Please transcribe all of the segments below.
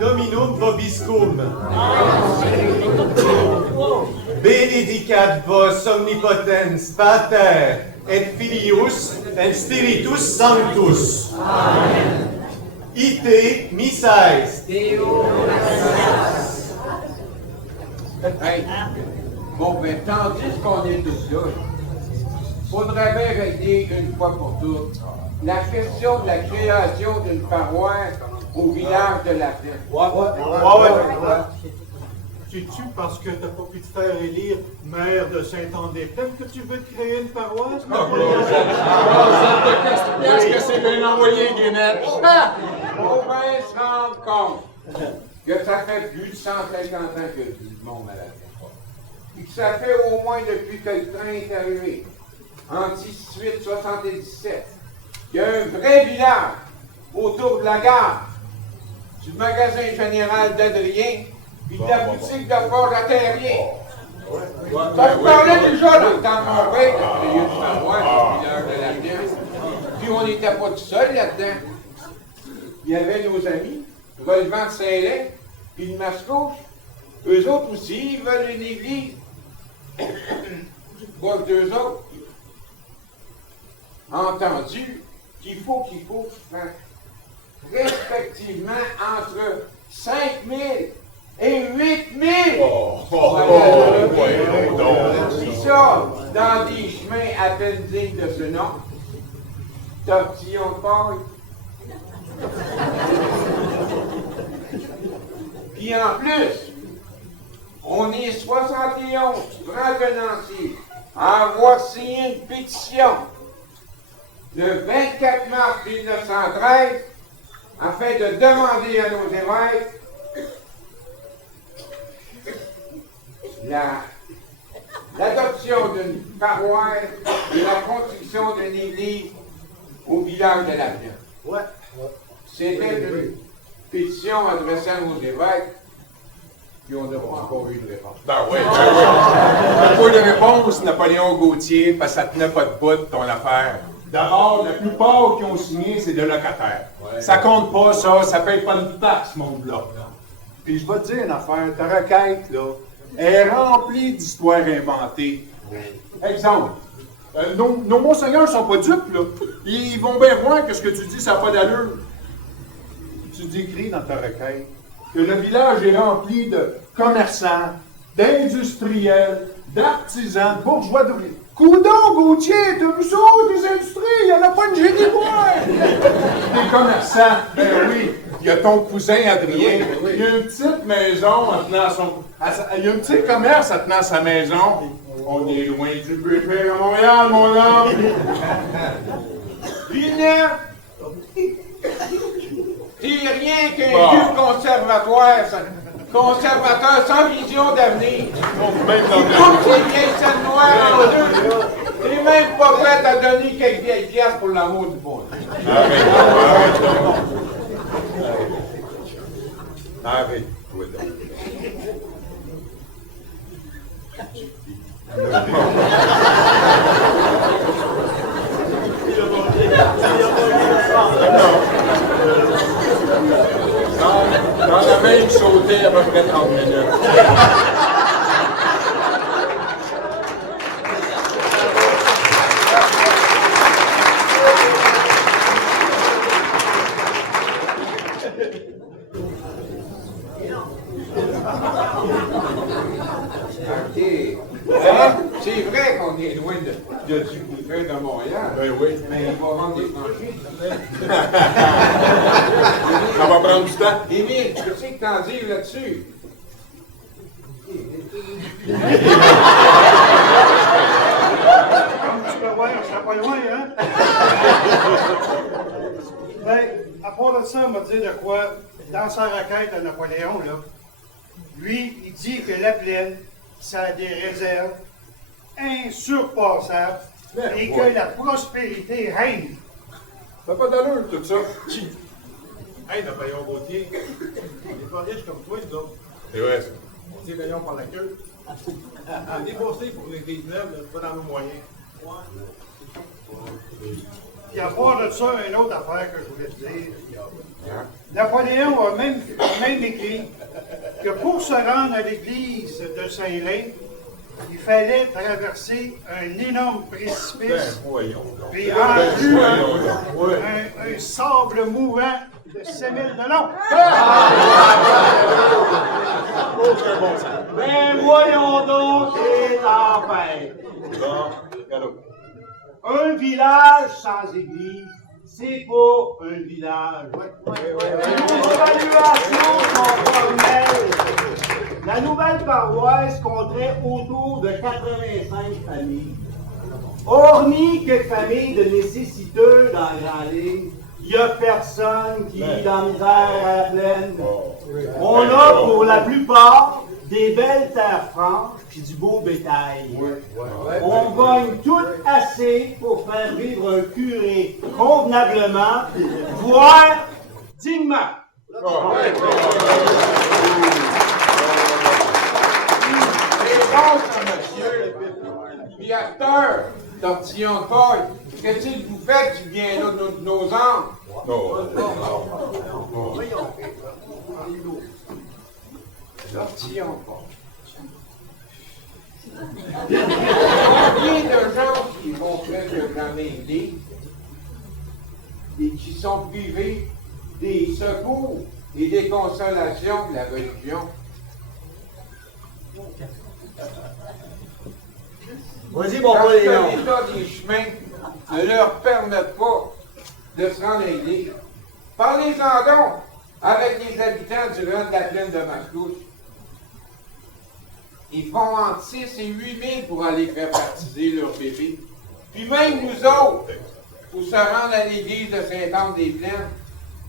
Dominum vobiscum. Benedicat vos omnipotens Pater et Filius et Spiritus Sanctus. Amen. Ite missais. Hey, bon, ben, tandis qu'on est tous là, faudrait bien régler une fois pour toutes la question de la création d'une paroisse au village de la Plaine. Ouais. C'est-tu parce que t'as pas pu te faire élire maire de Saint-Anne-des-Plaines que tu veux te créer une paroisse? Est-ce que c'est bien envoyé, Guinette? On va se rendre compte que ça fait plus de 150 ans que je vis le monde à la Plaine. Et que ça fait au moins depuis que le train est arrivé, en 1877, il y a un vrai village autour de la gare, du magasin général d'Adrien, puis de la boutique de forge à Terrien. Ça se parlait déjà dans le temps de mon père de créer une paroisse au village de la Plaine. Puis on n'était pas tout seul là-dedans. Il y avait nos amis, relevant de Saint-Lay, puis de Mascouche. Eux autres aussi, ils veulent une église. Proche d'eux autres. Entendu qu'il faut faire respectivement entre 5 000 et 8 000. Puis ça, dans des chemins à peine dignes de ce nom. Tortillon de paille. Puis en plus, on est 71 francs-tenanciers à avoir signé une pétition le 24 mars 1913 afin de demander à nos évêques l'adoption d'une paroisse et la construction d'une église au village de la Plaine. Ouais. C'était une pétition adressée à nos évêques, puis on n'a pas encore eu de réponse. Ben oui. Pas de réponse, Napoléon Gauthier, parce que ça tenait pas de bout, ton affaire. D'abord, la plupart qui ont signé, c'est des locataires. Ouais. Ça compte pas, ça paye pas de taxe, ce monde-là. Puis je vais te dire une affaire, ta requête, là, est remplie d'histoires inventées. Exemple, nos monseigneurs sont pas dupes, là. Ils vont bien voir que ce que tu dis, ça n'a pas d'allure. Tu décris dans ta requête que le village est rempli de commerçants, d'industriels, d'artisans, de bourgeois d'ouvriers. Coudon, Gauthier, t'as vu ça, des industries, il n'y en a pas une génie-boire! Des commerçants, ben oui, il y a ton cousin Adrien, il y a une petite maison en tenant il y a un petit commerce en tenant sa maison. On est loin du buffet à Montréal, mon homme! Puis là, c'est rien qu'un vieux conservateur sans vision d'avenir. Il coupe ses vieilles scènes noires en deux. Il n'est même pas prêt à donner quelques vieilles pièces pour l'amour du bon. Arrête. Dans la même sauté à peu près 30 minutes. C'est vrai qu'on est loin du buffet de Montréal. Ben oui. Mais on va vendre des franchises. Ça va prendre du temps. Émile, tu sais que t'en dis là-dessus? Comme tu peux voir, je serais pas loin, hein? Ben, à part de ça, on m'a dit de quoi, dans sa requête à Napoléon, là, Lui, il dit que la plaine, ça a des réserves insurpassables et que la prospérité règne. Ça n'a pas d'allure, tout ça. Hey, Napoléon Gauthier, on n'est pas riches comme toi, nous autres. C'est vrai, ça. On tire l'oignon par la queue. On est déboursé pour une église neuve, là, c'est pas dans nos moyens. Puis à part de ça, une autre affaire que je voulais te dire. Napoléon a même écrit que pour se rendre à l'église de Saint-Lin, il fallait traverser un énorme précipice, puis en plus un sable mouvant de 7 000 de long. Ben voyons donc, c'est l'enfer. Un village sans église, c'est pas un village. L'évaluation sont formelles. La nouvelle paroisse compterait autour de 85 familles. Hormis quelques familles de nécessiteux dans la grande ligne, il n'y a personne qui vit dans la misère à la plaine. On a pour la plupart des belles terres franches puis du beau bétail. On gagne tout assez pour faire vivre un curé convenablement, voire dignement. C'est bon, ça, monsieur. Puis à cette heure, tortillon de paille, qu'est-ce que vous faites du bien là de nos âmes? Tortillon de paille. Combien de gens qui vont proclamer l'Église et qui sont privés des secours et des consolations de la religion? Vas-y, mon Parce que Napoléon. l'état des chemins ne leur permettent pas de se rendre à l'église. Parlez-en donc avec les habitants du rang de la plaine de Mascouche. Ils font entre 6 et 8 000 pour aller faire baptiser leur bébé. Puis même nous autres, pour se rendre à l'église de Saint-Anne-des-Plaines,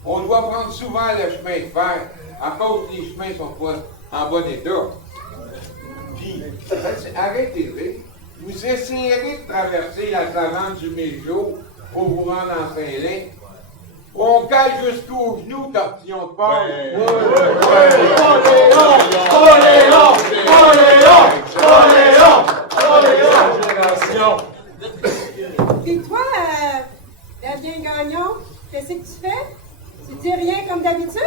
on doit prendre souvent le chemin de fer, à cause que les chemins ne sont pas en bon état. Puis, arrêtez-le. Vous essayerez de traverser la savane du Méjo pour vous rendre en Saint-Lin. On cale jusqu'aux genoux, tortillon de porc. Puis toi, la bien gagnante, qu'est-ce que tu fais? Tu dis rien comme d'habitude?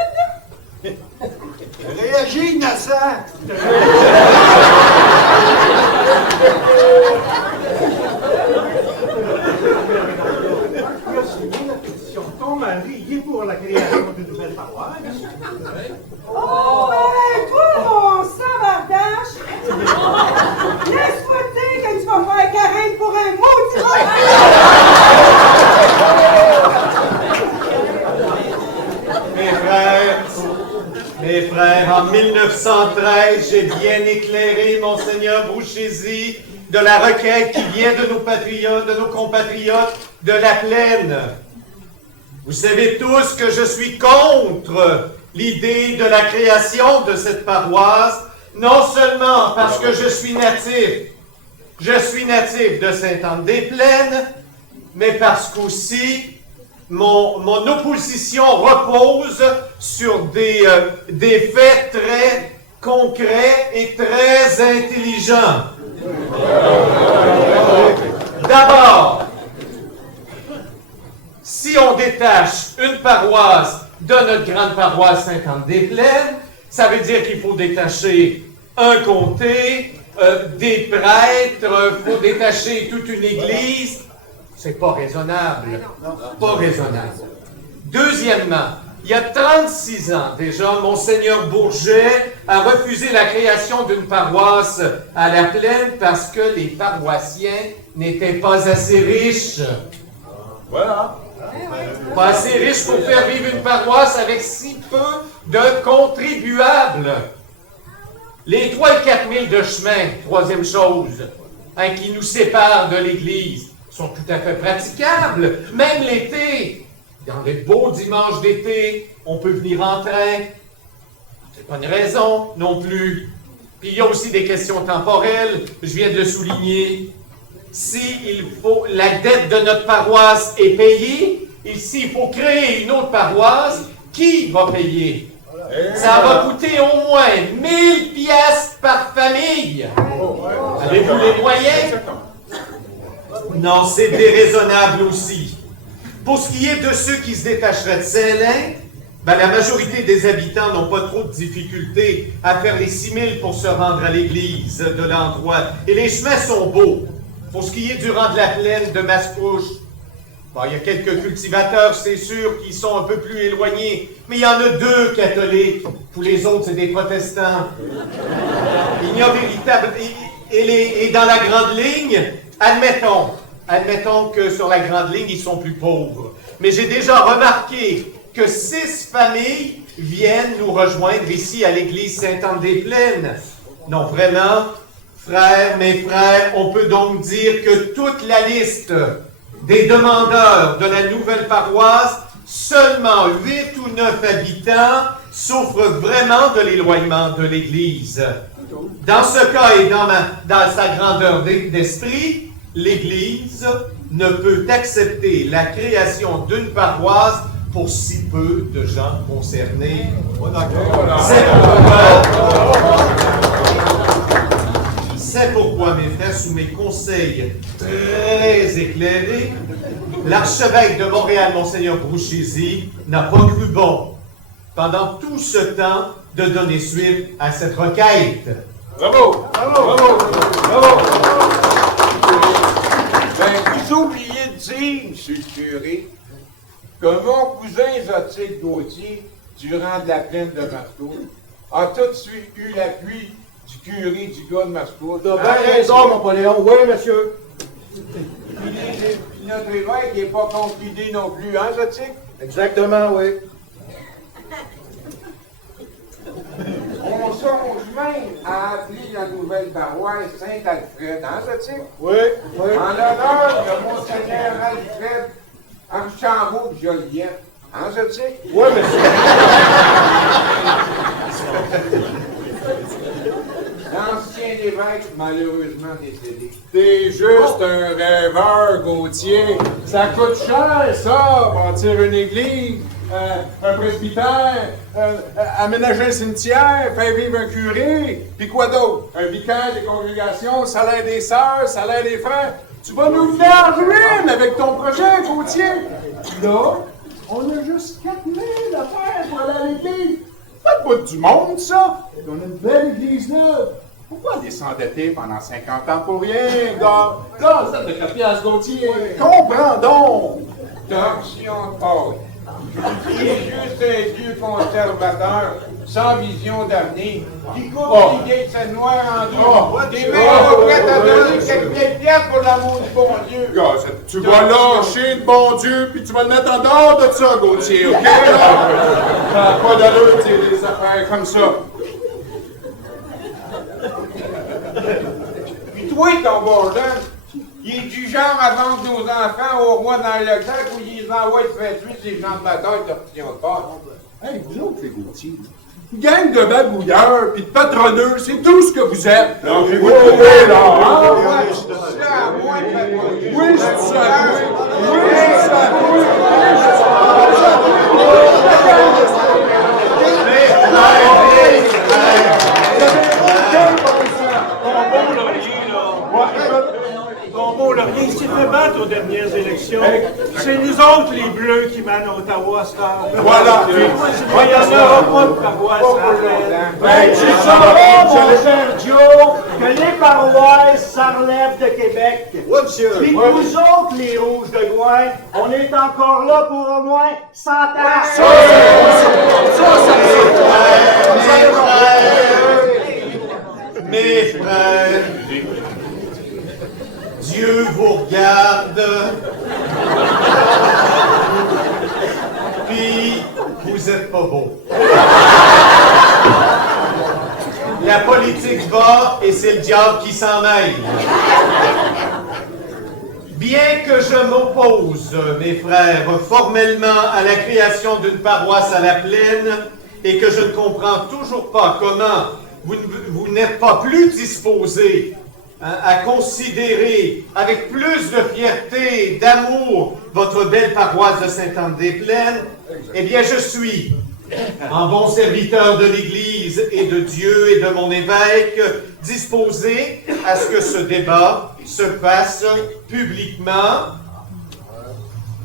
Réagis, innocent! Ton mari, il est pour la création d'une nouvelle paroisse. Oh, ben, toi, mon savardache! Laisse-moi te dire que tu vas faire carême pour un maudit Mes frères, en 1913, j'ai bien éclairé Monseigneur Bouchézy de la requête qui vient de nos patriotes, de nos compatriotes de la plaine. Vous savez tous que je suis contre l'idée de la création de cette paroisse, non seulement parce que je suis natif de Sainte-Anne-des-Plaines, mais parce qu'aussi mon opposition repose sur des faits très concrets et très intelligents. D'abord, si on détache une paroisse de notre grande paroisse Sainte-Anne-des-Plaines, ça veut dire qu'il faut détacher un comté, des prêtres, il faut détacher toute une église. C'est pas raisonnable. Pas raisonnable. Deuxièmement, il y a 36 ans déjà, Monseigneur Bourget a refusé la création d'une paroisse à la Plaine parce que les paroissiens n'étaient pas assez riches. Voilà. Pas assez riches pour faire vivre une paroisse avec si peu de contribuables. Les 3 et 4 000 de chemin, troisième chose, qui nous séparent de l'Église, sont tout à fait praticables. Même l'été, dans les beaux dimanches d'été, on peut venir en train. C'est pas une raison non plus. Puis il y a aussi des questions temporelles, je viens de le souligner. Si la dette de notre paroisse est payée, et s'il faut créer une autre paroisse, qui va payer? Ça va coûter au moins 1000 piastres par famille. Avez-vous les moyens? Non, c'est déraisonnable aussi. Pour ce qui est de ceux qui se détacheraient de Saint-Lin, la majorité des habitants n'ont pas trop de difficultés à faire les 6000 pour se rendre à l'église de l'endroit. Et les chemins sont beaux. Pour ce qui est du rang de la plaine de Mascouche, il y a quelques cultivateurs, c'est sûr, qui sont un peu plus éloignés. Mais il y en a 2 catholiques. Tous les autres, c'est des protestants. Il y a véritable... Et dans la grande ligne, admettons que sur la grande ligne, ils sont plus pauvres. Mais j'ai déjà remarqué que 6 familles viennent nous rejoindre ici à l'église Sainte-Anne-des-Plaines. Non, vraiment, mes frères, on peut donc dire que toute la liste des demandeurs de la nouvelle paroisse, seulement 8 ou 9 habitants souffrent vraiment de l'éloignement de l'Église. Dans ce cas et dans sa grandeur d'esprit, l'Église ne peut accepter la création d'une paroisse pour si peu de gens concernés. C'est pourquoi, mes frères, sous mes conseils très éclairés, l'archevêque de Montréal, Monseigneur Bruchesi, n'a pas cru bon, pendant tout ce temps, de donner suite à cette requête. Bravo! Bravo! Bravo! Bravo! Vous oubliez de dire, monsieur le curé, que mon cousin Zotique Gauthier, durant de la plaine de Mascouche, a tout de suite eu l'appui du curé du gars de Mascouche. T'as bien raison, mon Poléon. Oui, monsieur. Puis notre évêque n'est pas contre l'idée non plus, hein, Zotique? Exactement, oui. On songe même à appeler la nouvelle paroisse Saint-Alfred, hein, Zotique? Oui, oui. En l'honneur de Monseigneur Alfred Archambault de Joliette. Hein, Zotique? Oui, monsieur. L'ancien évêque, malheureusement décédé. T'es juste un rêveur, Gauthier. Ça coûte cher, ça, bâtir une église, un presbytère, aménager un cimetière, faire vivre un curé, puis quoi d'autre? Un vicaire des congrégations, salaire des sœurs, salaire des frères. Tu vas nous venir en ruine avec ton projet, Gauthier. Là, on a juste 4000 à faire pour aller à l'église. Pas de bout du monde, ça. On a une belle église neuve. Pourquoi aller s'endetter pendant 50 ans pour rien, gars? Là, ça te 4 piastres, Gauthier. Comprends donc. Torsion de Paul. Il est juste un vieux conservateur, sans vision d'avenir, qui coupe l'idée de cette noire en deux. Des mecs prêts à donner quelques pièces pour l'amour du bon Dieu. Gars, tu vas lâcher le bon Dieu, puis tu vas le mettre en dehors de ça, Gauthier, OK? Ça n'a pas d'allure, tu sais, des affaires comme ça. Puis toi, ton Gordon, il est du genre à vendre nos enfants au roi dans le sac où il les envoie se faire tuer ces gens de bataille tortillons de porc. Hey, vous autres, les Gauthier, une gang de babouilleurs puis de patronneux, c'est tout ce que vous êtes. Non, j'ai vous trouvé, là, hein? Ouais, c'est ça, à moi, de faire mon Dieu. Oui, je dis ça à toi. Oui, je dis ça à toi. Bon, Laurier, il s'est fait battre aux dernières élections. C'est nous autres, les Bleus, qui mènent à Ottawa, ça. Voilà. Il n'y en aura pas de paroisse à Ben, tu sauras, mon Sergio, que les paroisses, ça relève de Québec. Oui, monsieur. Puis nous autres, les Rouges de Gouin, on est encore là pour au moins 100 ans. Mes frères, Dieu vous regarde, puis vous êtes pas beau. La politique va et c'est le diable qui s'en mêle. Bien que je m'oppose, mes frères, formellement à la création d'une paroisse à la plaine, et que je ne comprends toujours pas comment vous n'êtes pas plus disposé à considérer avec plus de fierté, d'amour, votre belle paroisse de Sainte-Anne-des-Plaines, eh bien, je suis, en bon serviteur de l'Église et de Dieu et de mon évêque, disposé à ce que ce débat se fasse publiquement,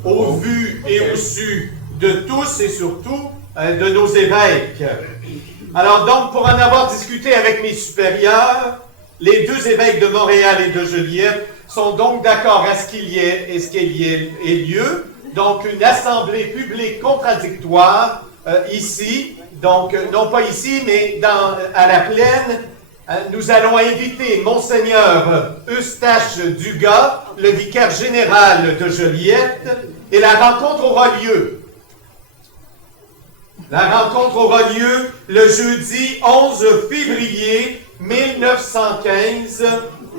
au vu et au su de tous et surtout de nos évêques. Alors donc, pour en avoir discuté avec mes supérieurs, les deux évêques de Montréal et de Joliette sont donc d'accord à ce qu'il y ait lieu, donc une assemblée publique contradictoire ici, donc non pas ici, mais à la Plaine. Nous allons inviter Monseigneur Eustache Dugas, le vicaire général de Joliette, et la rencontre aura lieu. La rencontre aura lieu le jeudi 11 février 1915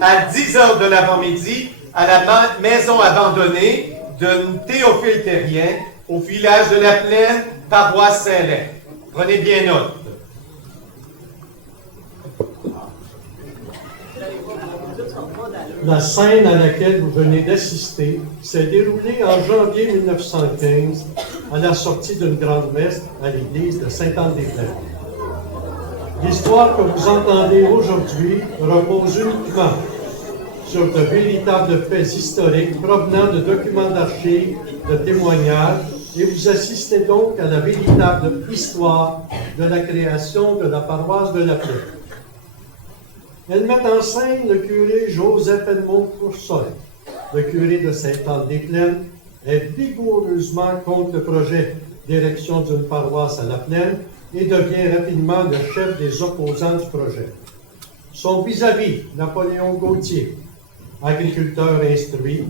à 10h de l'avant-midi à la maison abandonnée de Théophile Terrien au village de la Plaine, paroisse Saint-Lin. Prenez bien note. La scène à laquelle vous venez d'assister s'est déroulée en janvier 1915 à la sortie d'une grande messe à l'église de Sainte-Anne-des-Plaines. L'histoire que vous entendez aujourd'hui repose uniquement sur de véritables faits historiques provenant de documents d'archives, de témoignages, et vous assistez donc à la véritable histoire de la création de la paroisse de la Plaine. Elle met en scène le curé Joseph Edmond Coursol. Le curé de Sainte-Anne-des-Plaines est vigoureusement contre le projet d'érection d'une paroisse à la Plaine et devient rapidement le chef des opposants du projet. Son vis-à-vis, Napoléon Gauthier, agriculteur instruit,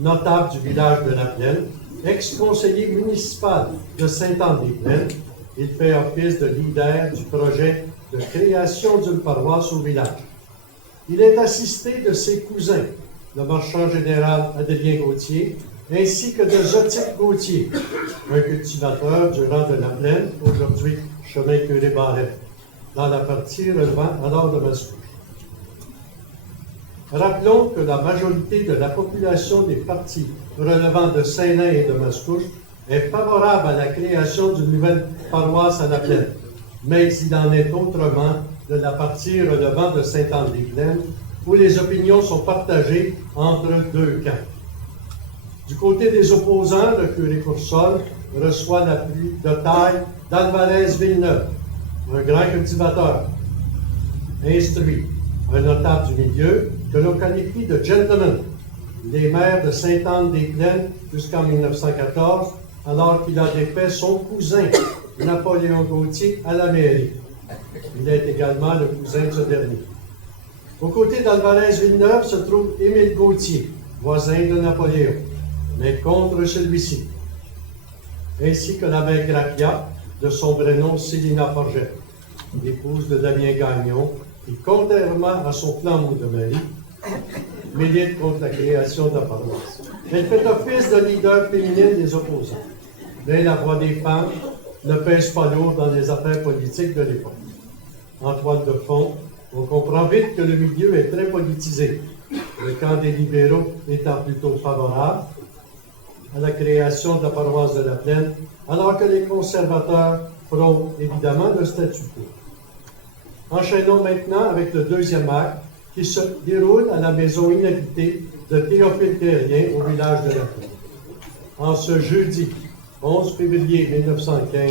notable du village de la Plaine, ex-conseiller municipal de Sainte-Anne-des-Plaines, il fait office de leader du projet de création d'une paroisse au village. Il est assisté de ses cousins, le marchand général Adrien Gauthier, ainsi que de Zotique Gauthier, un cultivateur du rang de la Plaine, aujourd'hui chemin Curé-Barret, dans la partie relevant alors de Mascouche. Rappelons que la majorité de la population des parties relevant de Saint-Lin et de Mascouche est favorable à la création d'une nouvelle paroisse à la Plaine, mais il en est autrement de la partie relevant de Sainte-Anne-des-Plaines, où les opinions sont partagées entre deux camps. Du côté des opposants, le curé Coursol reçoit l'appui de taille d'Alvarez Villeneuve, un grand cultivateur, instruit, un notable du milieu, que l'on qualifie de gentleman. Il est maire de Sainte-Anne-des-Plaines jusqu'en 1914, alors qu'il a défait son cousin, Napoléon Gauthier, à la mairie. Il est également le cousin de ce dernier. Aux côtés d'Alvarez Villeneuve se trouve Émile Gauthier, voisin de Napoléon, mais contre celui-ci, ainsi que la mère Grapia, de son vrai nom Célina Forget, l'épouse de Damien Gagnon, qui, contrairement à son flambeau de mari, milite contre la création de la paroisse. Elle fait office de leader féminine des opposants, mais la voix des femmes ne pèse pas lourd dans les affaires politiques de l'époque. En toile de fond, on comprend vite que le milieu est très politisé, le camp des libéraux étant plutôt favorable à la création de la paroisse de la Plaine, alors que les conservateurs prônent évidemment le statu quo. Enchaînons maintenant avec le deuxième acte qui se déroule à la maison inhabitée de Théophile Terrien au village de la Plaine. En ce jeudi 11 février 1915,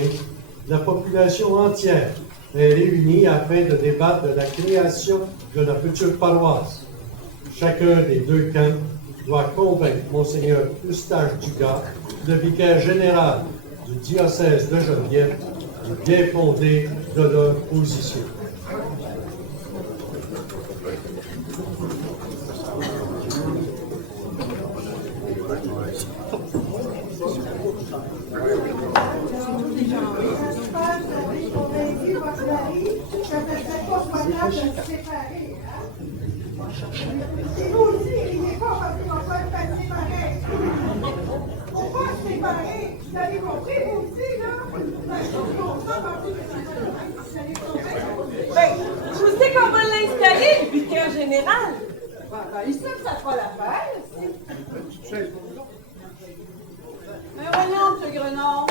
la population entière est réunie afin de débattre de la création de la future paroisse. Chacun des deux camps doit convaincre Monseigneur Eustache Dugas, le vicaire général du diocèse de Joliette, du bien fondé de leur position. C'est vous aussi, il n'est pas parce qu'on va le passer pareil. On va se séparer. Vous avez compris, vous aussi, là? Ben, je vous sais qu'on va l'installer, le vicaire général. Ben, il sait que ça fera l'affaire. Mais voyons, M. Grenon,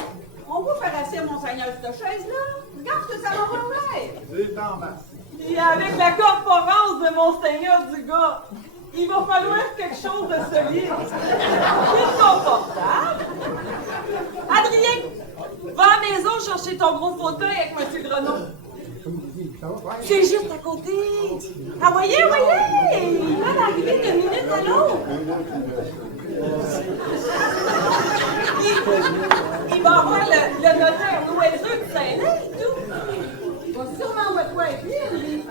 on peut faire assis à Monseigneur cette chaise-là. Regarde ce que ça va faire. C'est en masse. Et avec la corporance de Monseigneur Dugas, il va falloir quelque chose de solide. Plus confortable. Adrien, va à la maison chercher ton gros fauteuil avec M. Grenon. C'est juste à côté. Ah, voyez, il va d'arriver de minute à l'autre. Il va avoir le notaire noiseux de Saint-Lin et tout. Il va sûrement me coiffer, lui.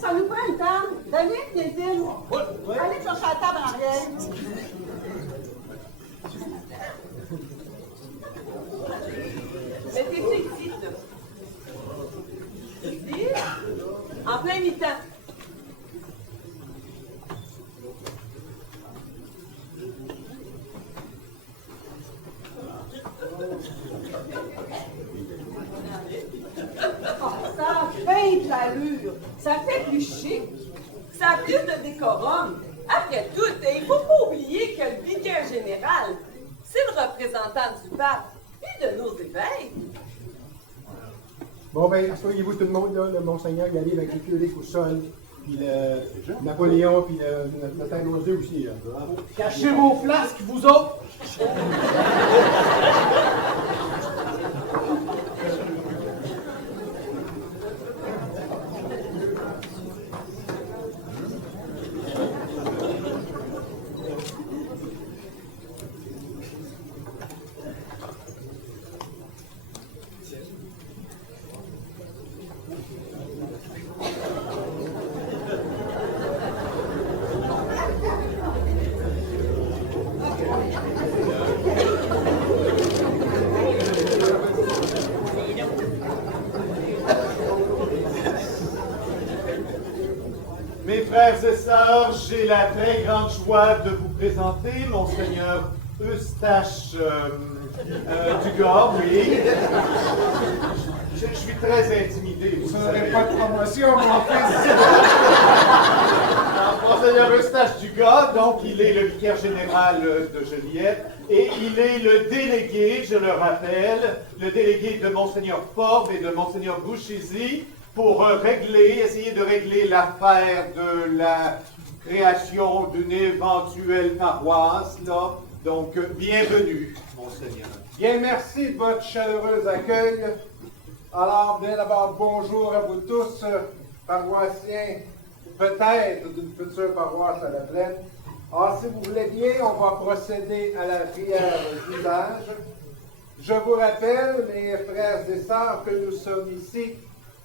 Ça nous prend une table. Daniel, Kézine. Allez chercher la table en arrière. Mettez-vous ici, là. Ici, en plein mi-temps. Ça a bien de l'allure. Ça fait plus chic. Ça a plus de décorum. Après tout, il ne faut pas oublier que le vicaire général, c'est le représentant du pape et de nos évêques. Bon, ben, asseyez-vous tout le monde, là. Le Monseigneur, il arrive avec le curé au sol, puis le Napoléon, puis le notaire noiseux aussi, là. Cachez vos flasques, vous autres! Mes frères et sœurs, j'ai la très grande joie de vous présenter Monseigneur Eustache Dugas, oui. Je suis très intimidé, vous Vous savez. n'aurez pas de promotion, mon fils. Alors, Monseigneur Eustache Dugas, donc il est le vicaire général de Joliette et il est le délégué, je le rappelle, le délégué de Monseigneur Forbes et de Monseigneur Bouchézy pour essayer de régler l'affaire de la création d'une éventuelle paroisse, là. Donc, bienvenue, Monseigneur. Bien, merci de votre chaleureux accueil. Alors, bien d'abord, bonjour à vous tous, paroissiens, peut-être d'une future paroisse à la Plaine. Alors, si vous voulez bien, on va procéder à la prière d'usage. Je vous rappelle, mes frères et sœurs, que nous sommes ici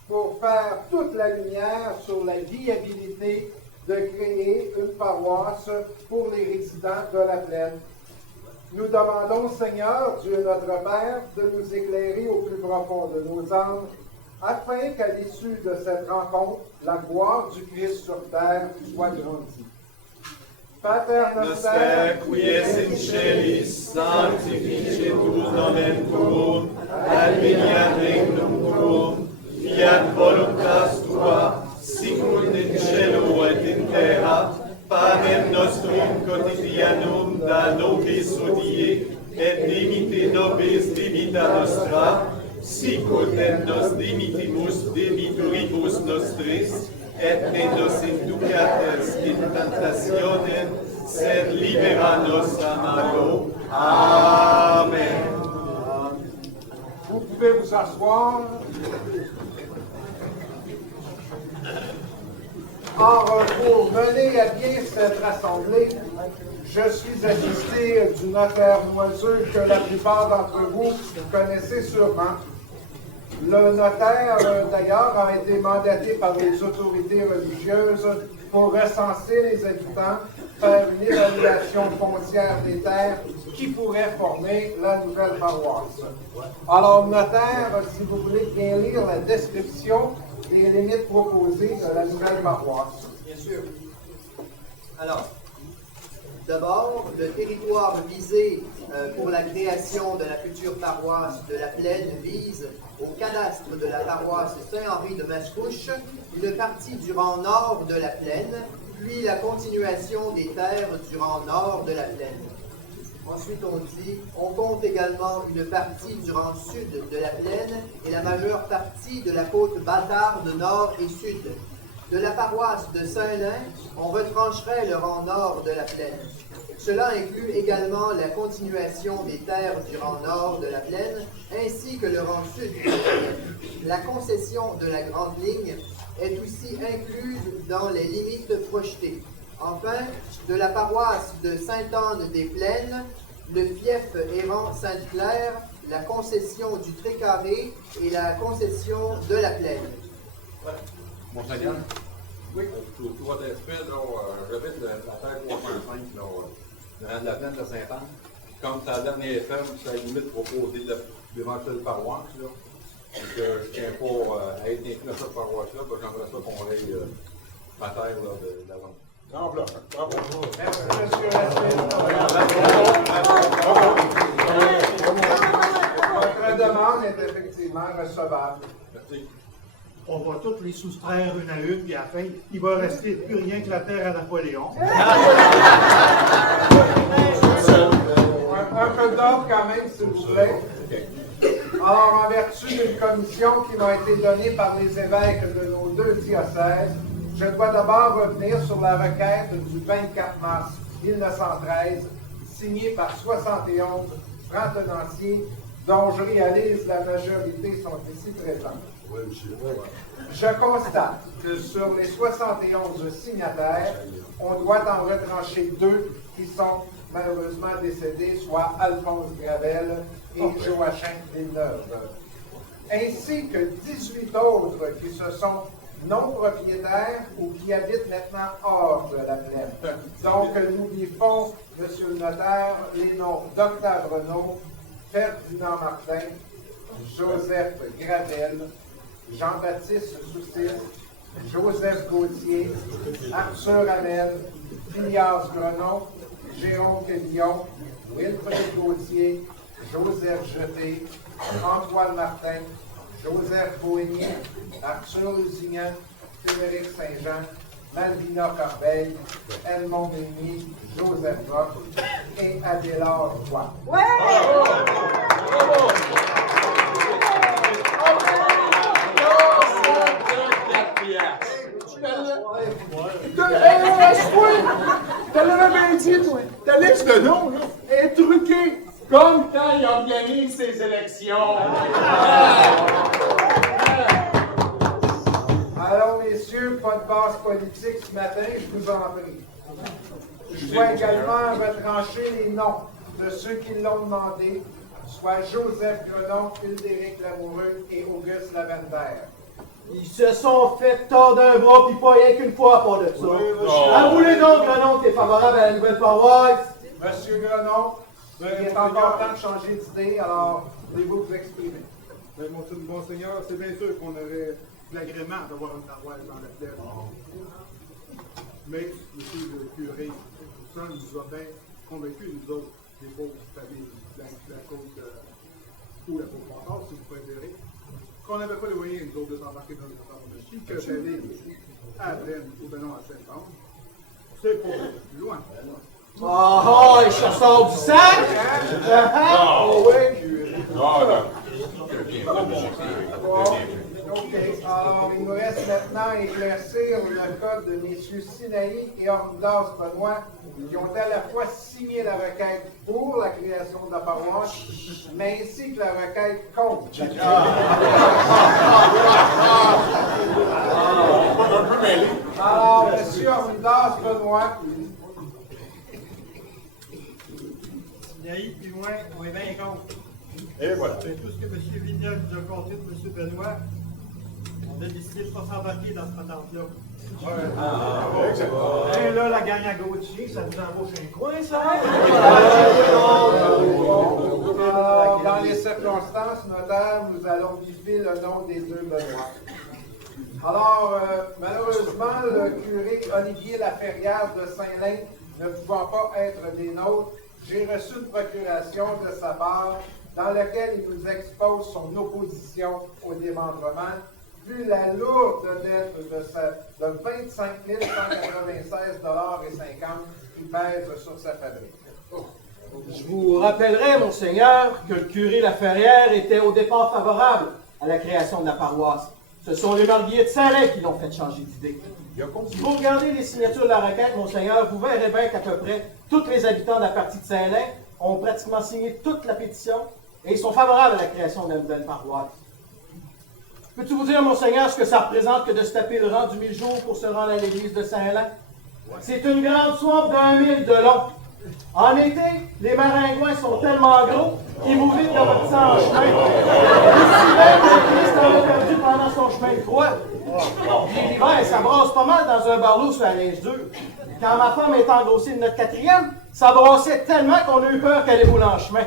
pour faire toute la lumière sur la viabilité de créer une paroisse pour les résidents de la Plaine. Nous demandons, Seigneur, Dieu notre Père, de nous éclairer au plus profond de nos âmes, afin qu'à l'issue de cette rencontre, la gloire du Christ sur terre soit grandie. Pater Noster, qui es in celis, sanctificetur nomen tuum, adveniat regnum tuum, fiat voluntas tua, sicut in cielo et in terra. Panem nostrum quotidianum da nobis hodie, et dimitte nobis debita nostra, sicut et nos dimittimus debitoribus nostris, et ne nos inducates in tentationem, sed libera nos a malo. Amen. Vous pouvez vous asseoir. Or, pour mener à bien cette assemblée, je suis assisté du notaire Noiseux que la plupart d'entre vous connaissez sûrement. Le notaire, d'ailleurs, a été mandaté par les autorités religieuses pour recenser les habitants, faire une évaluation foncière des terres qui pourraient former la nouvelle paroisse. Alors, notaire, si vous voulez bien lire la description et les limites proposées de la nouvelle paroisse. Bien sûr. Alors, D'abord, le territoire visé pour la création de la future paroisse de la Plaine vise au cadastre de la paroisse Saint-Henri de Mascouche une partie du rang nord de la Plaine, puis la continuation des terres du rang nord de la Plaine. Ensuite, on dit, on compte également une partie du rang sud de la Plaine et la majeure partie de la côte bâtarde nord et sud. De la paroisse de Saint-Lin, on retrancherait le rang nord de la Plaine. Cela inclut également la continuation des terres du rang nord de la Plaine, ainsi que le rang sud de la Plaine. La concession de la grande ligne est aussi incluse dans les limites projetées. Enfin, de la paroisse de Sainte-Anne-des-Plaines, le fief errant Sainte-Claire, la concession du Trécarré et la concession de la Plaine. Monseigneur? Oui. Tout votre respect, j'habite la terre 305, dans la plaine de Sainte-Anne. Comme c'est la dernière ferme, c'est la limite proposée de l'éventuelle paroisse. Là. Donc, je ne tiens pas à être inclus dans cette paroisse-là, j'aimerais ça qu'on aille ma terre de l'avant. Bravo. Merci, monsieur Racine. Votre demande est effectivement recevable. Merci. On va tous les soustraire une à une, puis à la fin, il va rester plus rien que la terre à Napoléon. Un peu d'ordre quand même, s'il vous plaît. Alors, en vertu d'une commission qui m'a été donnée par les évêques de nos deux diocèses, je dois d'abord revenir sur la requête du 24 mars 1913, signée par 71 francs-tenanciers, dont je réalise la majorité sont ici présents. Je constate que sur les 71 signataires, on doit en retrancher 2 qui sont malheureusement décédés, soit Alphonse Gravel et Joachim Villeneuve, ainsi que 18 autres qui se sont non propriétaires ou qui habitent maintenant hors de la plaine. Donc, nous biffons, monsieur le notaire, les noms d'Octave Renaud, Ferdinand Martin, Joseph Gravel, Jean-Baptiste Soussis, Joseph Gauthier, Arthur Hamel, Phineas Grenon, Jérôme Quévillon, Wilfrid Gauthier, Joseph Jeté, Antoine Martin, Joseph Boigny, Arthur Lusignan, Frédéric Saint-Jean, Malvina Corbeil, Edmond Denis, Joseph Roch et Adélard Roy. Ouais! T'as l'avais bien dit, toi. Ta liste de noms, là, est truquée. Comme quand il organise ses élections. Alors, messieurs, pas de base politique ce matin, je vous en prie. Je dois également retrancher les noms de ceux qui l'ont demandé, soit Joseph Grenon, Uldéric Lamoureux et Auguste Lavender. Ils se sont fait tordre d'un bras, puis pas rien qu'une fois à part de ça. Avouez donc, Grenon, que t'es favorable à la nouvelle paroisse. Monsieur Grenon, il est encore temps de changer d'idée, alors voulez-vous vous exprimer? Monseigneur, c'est bien sûr qu'on aurait l'agrément d'avoir une paroisse dans la plaine. Mais, monsieur le curé, tout ça nous a bien convaincus, nous autres, les pauvres familles de la côte ou la côte Montard, si vous préférez, qu'on n'avait pas les moyens, nous autres, de s'embarquer dans le Montard-Monachi, que d'aller à Rennes ou ben non à Saint-Anne. C'est pas plus loin. Oh, les chasseurs du sac! Oh oui! OK. Alors, il nous reste maintenant à éclaircir le cas de M. Sinaï et Ordas Benoît, qui ont à la fois signé la requête pour la création de la paroisse, mais ainsi que la requête contre. Alors, M. Ordas Benoît. Sinaï, puis moi, on est bien contre. Et voilà. C'est tout ce que M. Villeneuve nous a compté de M. Benoît. On a décidé de ne pas s'embarquer dans ce patente-là. Et là, la gang à Gauthier, ça nous embauche un coin, ça? Alors, dans les circonstances, notaire, nous allons biffer le nom des deux Benoît. Alors, malheureusement, le curé Olivier Laferrière de Saint-Lin ne pouvant pas être des nôtres, j'ai reçu une procuration de sa part dans laquelle il nous expose son opposition au démembrement, vu la lourde dette de 25 196,50 $ qui pèse sur sa fabrique. Je vous rappellerai, Monseigneur, que le curé Laferrière était au départ favorable à la création de la paroisse. Ce sont les marguilliers de Saint-Lin qui l'ont fait changer d'idée. Si vous regardez les signatures de la requête, Monseigneur, vous verrez bien qu'à peu près tous les habitants de la partie de Saint-Lin ont pratiquement signé toute la pétition et ils sont favorables à la création de la nouvelle paroisse. Peux-tu vous dire, Monseigneur, ce que ça représente que de se taper le rang du 1000 jours pour se rendre à l'église de Saint-Lin? C'est une grande soif d'1 mille de long. En été, les maringouins sont tellement gros qu'ils vous vident de votre sang en chemin. Aussi bien que le Christ en a perdu pendant son chemin de croix. Puis l'hiver, ça brasse pas mal dans un barlot sur la neige dure. Quand ma femme est engrossée de notre 4e, ça brassait tellement qu'on a eu peur qu'elle éboule en chemin.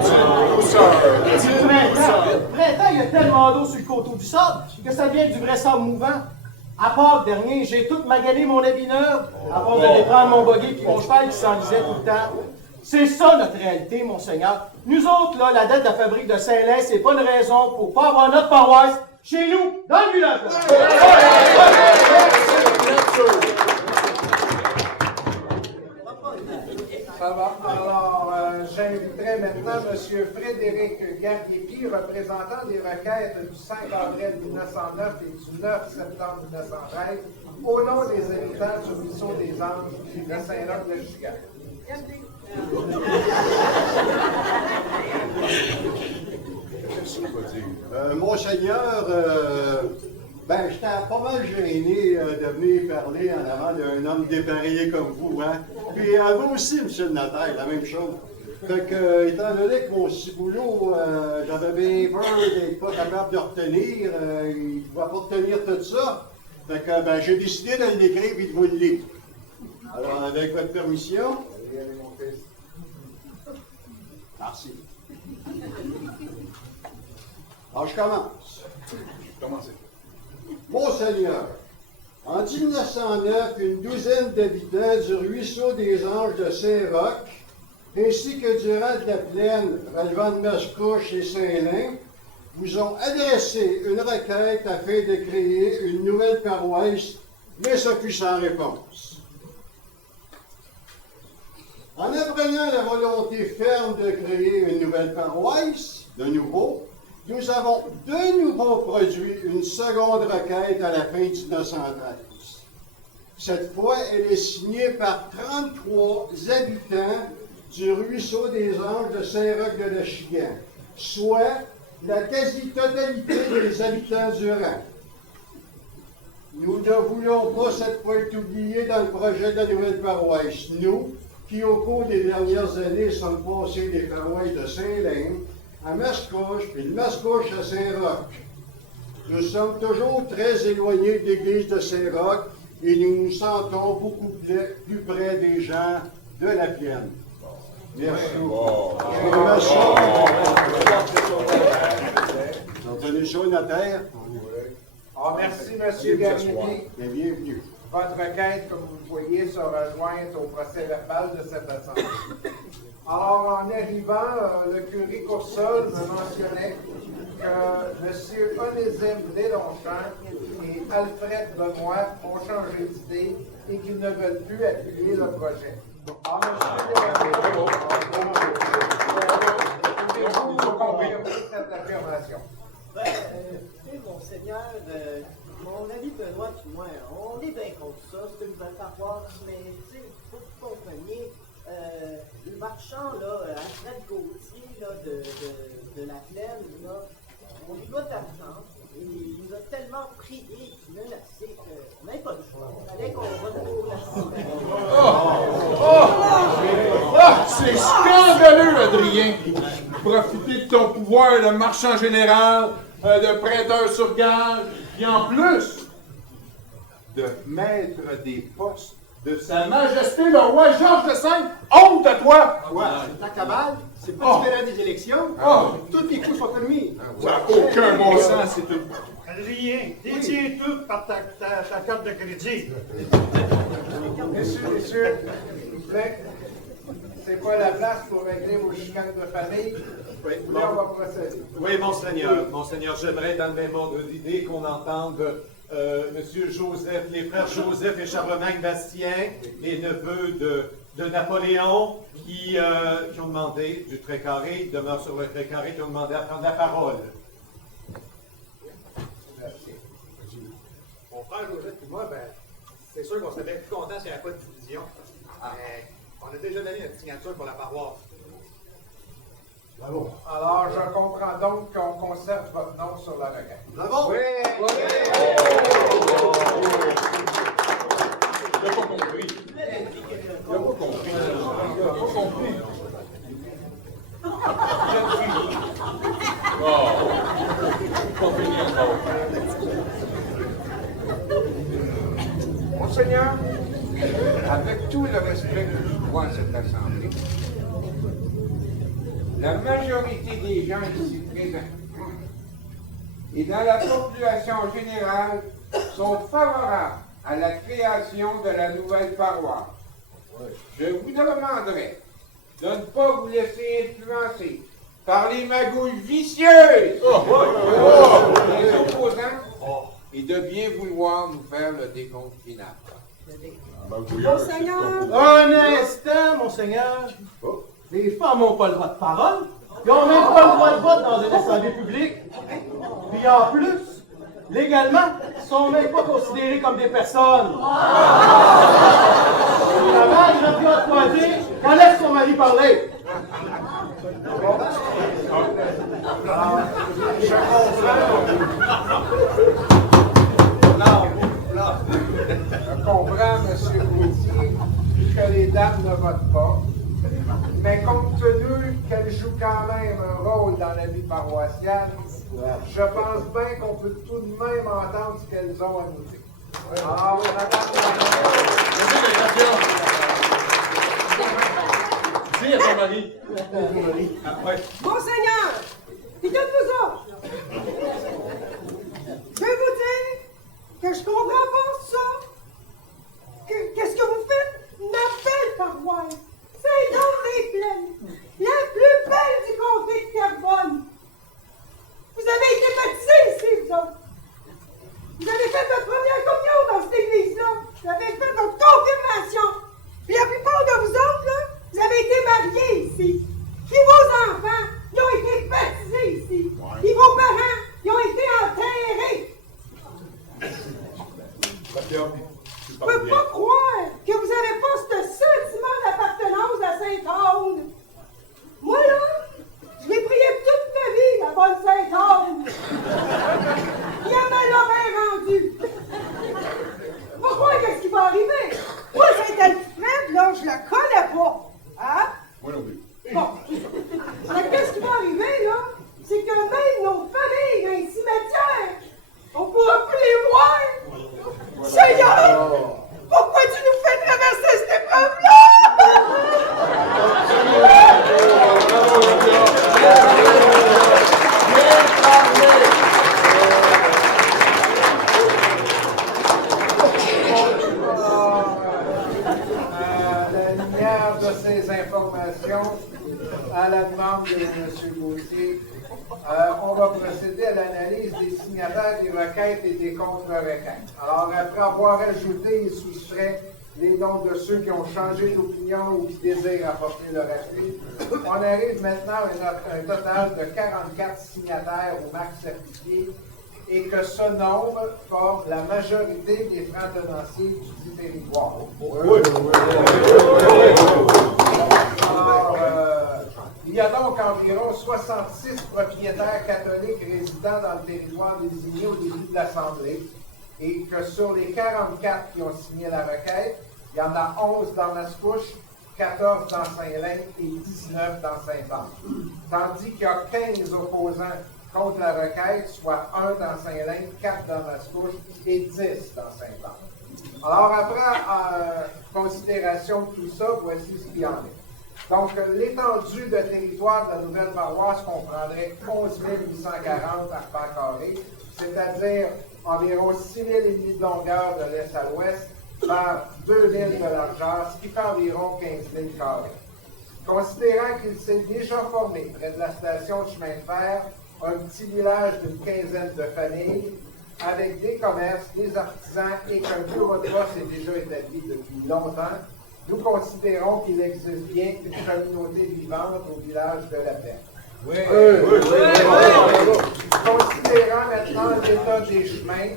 C'est le printemps. Le printemps, il y a tellement d'eau sur le coteau du sable que ça devient du vrai sable mouvant. À part dernier, j'ai tout magané mon habit neuf, à part de déprendre mon buggy et mon cheval qui s'enlisait tout le temps. C'est ça notre réalité, Monseigneur. Nous autres, là, la dette de la fabrique de Saint-Lin, c'est pas une raison pour pas avoir notre paroisse chez nous, dans le village. Ça va. Alors, j'inviterai maintenant M. Frédéric Garguépi, représentant des requêtes du 5 avril 1909 et du 9 septembre 1913, au nom des habitants du ruisseau des Anges de Saint-Roch de Chicago. Monseigneur, j'étais pas mal gêné de venir parler en avant d'un homme dépareillé comme vous, hein? Puis vous aussi, monsieur le notaire, la même chose. Fait que, étant donné que mon ciboulot, j'avais bien peur d'être pas capable de retenir, il ne va pas retenir tout ça. Fait que, j'ai décidé de l'écrire et de vous le lire. Alors, avec votre permission. Merci. Alors, je commence. Commencez. Monseigneur, en 1909, une douzaine d'habitants du ruisseau des Anges de Saint-Roch, ainsi que du rang de la plaine relevant de Mascouche et Saint-Lin, vous ont adressé une requête afin de créer une nouvelle paroisse, mais ce fut sans réponse. En apprenant la volonté ferme de créer une nouvelle paroisse, de nouveau, nous avons de nouveau produit une seconde requête à la fin de 1913. Cette fois, elle est signée par 33 habitants du ruisseau des Anges de Saint-Roch de l'Achigan, soit la quasi-totalité des habitants du rang. Nous ne voulons pas cette fois être oubliés dans le projet de la nouvelle paroisse. Nous, qui au cours des dernières années sommes passés des paroisses de Saint-Lin à Mascouche, puis de Mascouche à Saint-Roch. Nous sommes toujours très éloignés de l'église de Saint-Roch et nous nous sentons beaucoup plus près des gens de la plaine. Merci. Entendu ça, notaire? Merci, M. Garnier. Bienvenue. Votre requête, comme vous le voyez, sera jointe au procès verbal de cette assemblée. Alors, en arrivant, le curé Coursol me mentionnait que M. Onésime Deslongchamps et Alfred Benoît ont changé d'idée et qu'ils ne veulent plus appuyer le projet. Alors, vous confirmez cette affirmation? Monseigneur, mon ami Benoît et moi, on est bien contre ça, c'est une nouvelle paroisse, mais tu sais, il faut que vous compreniez, le marchand, là, Alfred Gauthier, là, de la plaine, là, on lui doit de l'argent, et il nous a tellement prié et menacé qu'on n'avait pas le choix. Il fallait qu'on retrouve la C'est scandaleux, Adrien! Profiter de ton pouvoir de marchand général, de prêteur sur gage, et en plus, de mettre des postes de Sa Majesté le roi Georges V. Honte à toi! Ouais, c'est ta cabale, c'est pas différent des élections. Tous les coups sont permis. Ça n'a aucun bon sens, c'est une... Adrien, détiens tout par ta carte de crédit. Messieurs, plaît, c'est pas la place pour régler vos chicanes de famille. Oui, Là, on va procéder. Oui, Monseigneur, j'aimerais dans le même ordre d'idée qu'on entende Monsieur Joseph, les frères Joseph et Charlemagne Bastien, les neveux de Napoléon, qui ont demandé du Trait-Carré, ils demeurent sur le Trait-Carré, qui ont demandé à prendre la parole. Merci. Mon frère Joseph et moi, c'est sûr qu'on serait bien plus contents s'il n'y avait pas de division. Mais on a déjà donné notre signature pour la paroisse. Bravo. Alors, je comprends donc qu'on conserve votre nom sur la requête. Bravo! Oui! Il n'a pas compris. Il n'a pas compris. Il n'a pas compris. Pas fini encore. Monseigneur, avec tout le respect que je dois à cette assemblée, la majorité des gens ici présents et dans la population générale sont favorables à la création de la nouvelle paroisse. Je vous demanderai de ne pas vous laisser influencer par les magouilles vicieuses des opposants et de bien vouloir nous faire le décompte final. Monseigneur! Un instant, Monseigneur. Les femmes n'ont pas le droit de parole. Ils n'ont même pas le droit de vote dans une assemblée publique. Puis en plus, légalement, ils ne sont même pas considérés comme des personnes. La mère, je viens de choisir, qu'elle laisse son mari parler. Je comprends, M. Gauthier, que les dames ne votent pas, mais compte tenu qu'elles jouent quand même un rôle dans la vie paroissiale, je pense bien qu'on peut tout de même entendre ce qu'elles ont à nous dire. Alors, Dis à ton mari. Monseigneur! Puis de vous autres! Je vais vous dire que je comprends pas ça! Qu'est-ce que vous faites? Une belle paroisse! C'est donc des plaines! La plus belle du comté de Terrebonne! Vous avez été baptisés ici, vous autres! Vous avez fait votre première communion dans cette église-là! Vous avez fait votre confirmation! Puis la plupart de vous autres, là, vous avez été mariés ici! Puis vos enfants, ils ont été baptisés ici! Puis vos parents, ils ont été enterrés! Je peux pas croire que vous n'avez pas ce sentiment d'appartenance à Sainte-Aude. Moi, là, je l'ai prié toute ma vie, la bonne Sainte-Aude. Il me l'aurait rendu. Pourquoi, qu'est-ce qui va arriver? Moi, Saint-Alfred, là, je la connais pas. Hein? Moi non plus. Bon. Alors, qu'est-ce qui va arriver, là? C'est que même nos familles dans les cimetières, on pourra plus les voir. Seigneur! Pourquoi tu nous fais traverser cette épreuve-là? À la lumière de ces informations, à la demande de M. Gauthier, on va procéder à l'analyse des signataires des requêtes et des contre-requêtes. Alors, après avoir ajouté et soustrait les noms de ceux qui ont changé d'opinion ou qui désirent apporter leur appui, on arrive maintenant à un total de 44 signataires aux marques certifiées et que ce nombre forme la majorité des francs-tenanciers du territoire. Alors, il y a donc environ 66 propriétaires catholiques résidant dans le territoire désigné au début de l'Assemblée et que sur les 44 qui ont signé la requête, il y en a 11 dans Mascouche, 14 dans Saint-Lin et 19 dans Saint-Anne. Tandis qu'il y a 15 opposants contre la requête, soit 1 dans Saint-Lin, 4 dans Mascouche et 10 dans Saint-Anne. Alors après considération de tout ça, voici ce qu'il y en est. Donc, l'étendue de territoire de la nouvelle paroisse comprendrait 11 840 arpents carrés, c'est-à-dire environ 6 000 et demi de longueur de l'est à l'ouest par 2 000 de largeur, ce qui fait environ 15 000 carrés. Considérant qu'il s'est déjà formé près de la station de chemin de fer un petit village d'une quinzaine de familles, avec des commerces, des artisans et qu'un bureau de poste est déjà établi depuis longtemps, nous considérons qu'il existe bien une communauté vivante au village de la Plaine. Considérant maintenant l'état des chemins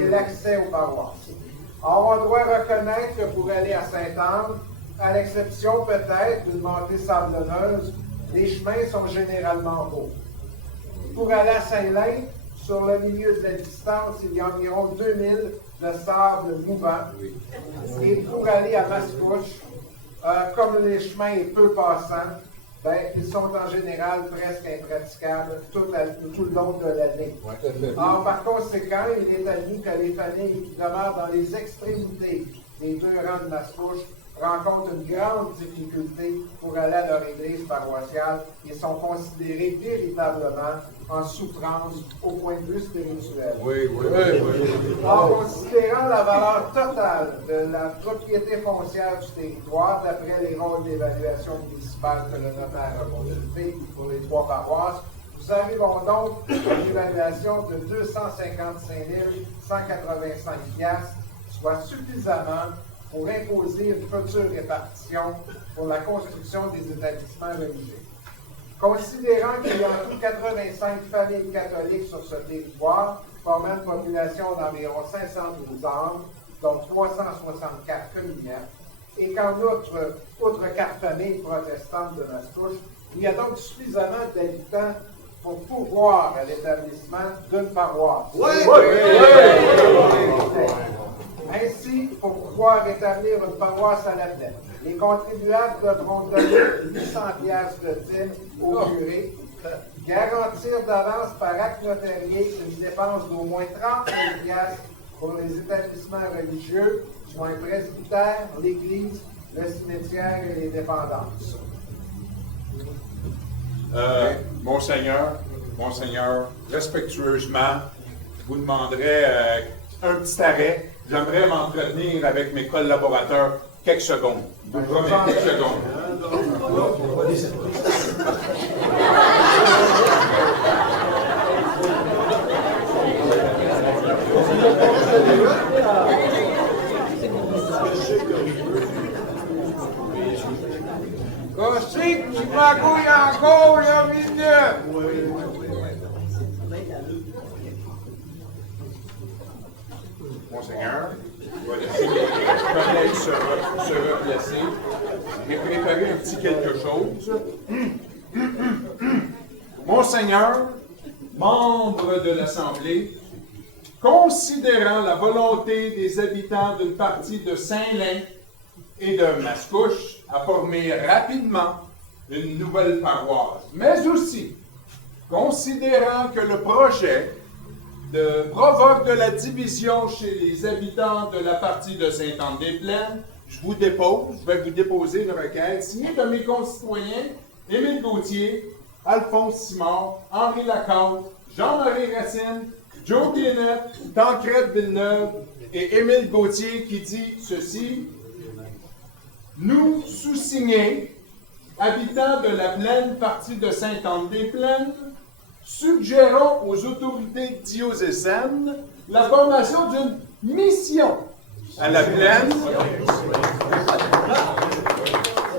et l'accès aux paroisses. Or, on doit reconnaître que pour aller à Saint-Anne, à l'exception peut-être d'une montée sablonneuse, les chemins sont généralement beaux. Pour aller à Saint-Lin, sur le milieu de la distance, il y a environ 2000 de sable mouvant. Et pour aller à Mascouche, comme les chemins sont peu passants, ils sont en général presque impraticables tout le long de l'année. Or, par conséquent, il est admis que les familles qui demeurent dans les extrémités des 2 rangs de Mascouche rencontrent une grande difficulté pour aller à leur église paroissiale et sont considérés véritablement en souffrance au point de vue spirituel. En considérant la valeur totale de la propriété foncière du territoire, d'après les rôles d'évaluation municipale que le notaire a consulté pour les 3 paroisses, nous arrivons donc à une évaluation de 255 185 $, soit suffisamment pour imposer une future répartition pour la construction des établissements religieux. Considérant qu'il y a en tout 85 familles catholiques sur ce territoire, formant une population d'environ 512 âmes, dont 364 communiants, et qu'en outre 4 familles protestantes de Mascouche, il y a donc suffisamment d'habitants pour pourvoir à l'établissement d'une paroisse. Ainsi, pour pouvoir établir une paroisse à la Plaine, les contribuables devront donner 800 $ de dîme au curé, garantir d'avance par acte notarié une dépense d'au moins 30 000 $ pour les établissements religieux, soit un presbytère, l'église, le cimetière et les dépendances. Monseigneur, respectueusement, je vous demanderai un petit arrêt. J'aimerais m'entretenir avec mes collaborateurs quelques secondes. Je vous promets quelques secondes. Cossique, tu magouilles encore, là, minute! Monseigneur, je vais laisser mes collègues se replacer. J'ai préparé un petit quelque chose. Monseigneur, membre de l'Assemblée, considérant la volonté des habitants d'une partie de Saint-Lin et de Mascouche à former rapidement une nouvelle paroisse, mais aussi considérant que le projet provoque de la division chez les habitants de la partie de Sainte-Anne-des-Plaines, je vais vous déposer une requête signée de mes concitoyens Émile Gauthier, Alphonse Simard, Henri Lacombe, Jean-Marie Racine, Joe Guénette, Tancrède Villeneuve et Émile Gauthier qui dit ceci: nous sous-signés, habitants de la Plaine, partie de Sainte-Anne-des-Plaines, suggérons aux autorités diocésaines la formation d'une mission à la Plaine